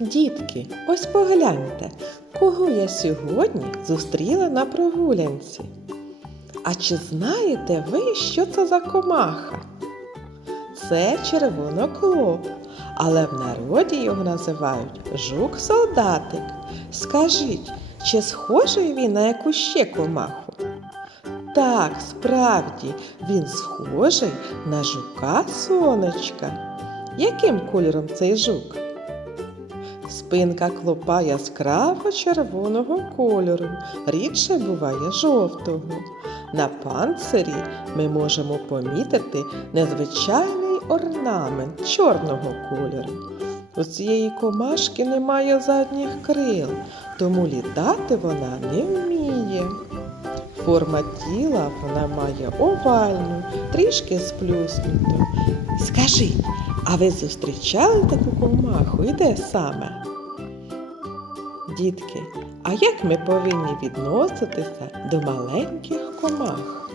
Дітки, ось погляньте, кого я сьогодні зустріла на прогулянці. А чи знаєте ви, що це за комаха? Це червоноклоп, але в народі його називають жук-солдатик. Скажіть, чи схожий він на яку ще комаху? Так, справді, він схожий на жука сонечка. Яким кольором цей жук? Спинка клопа яскраво червоного кольору, рідше буває жовтого. На панцирі ми можемо помітити незвичайний орнамент чорного кольору. У цієї комашки немає задніх крил, тому літати вона не вміє. Форма тіла вона має овальну, трішки сплюснуту. Скажіть, а ви зустрічали таку комаху і де саме? Дітки, а як ми повинні відноситися до маленьких комах?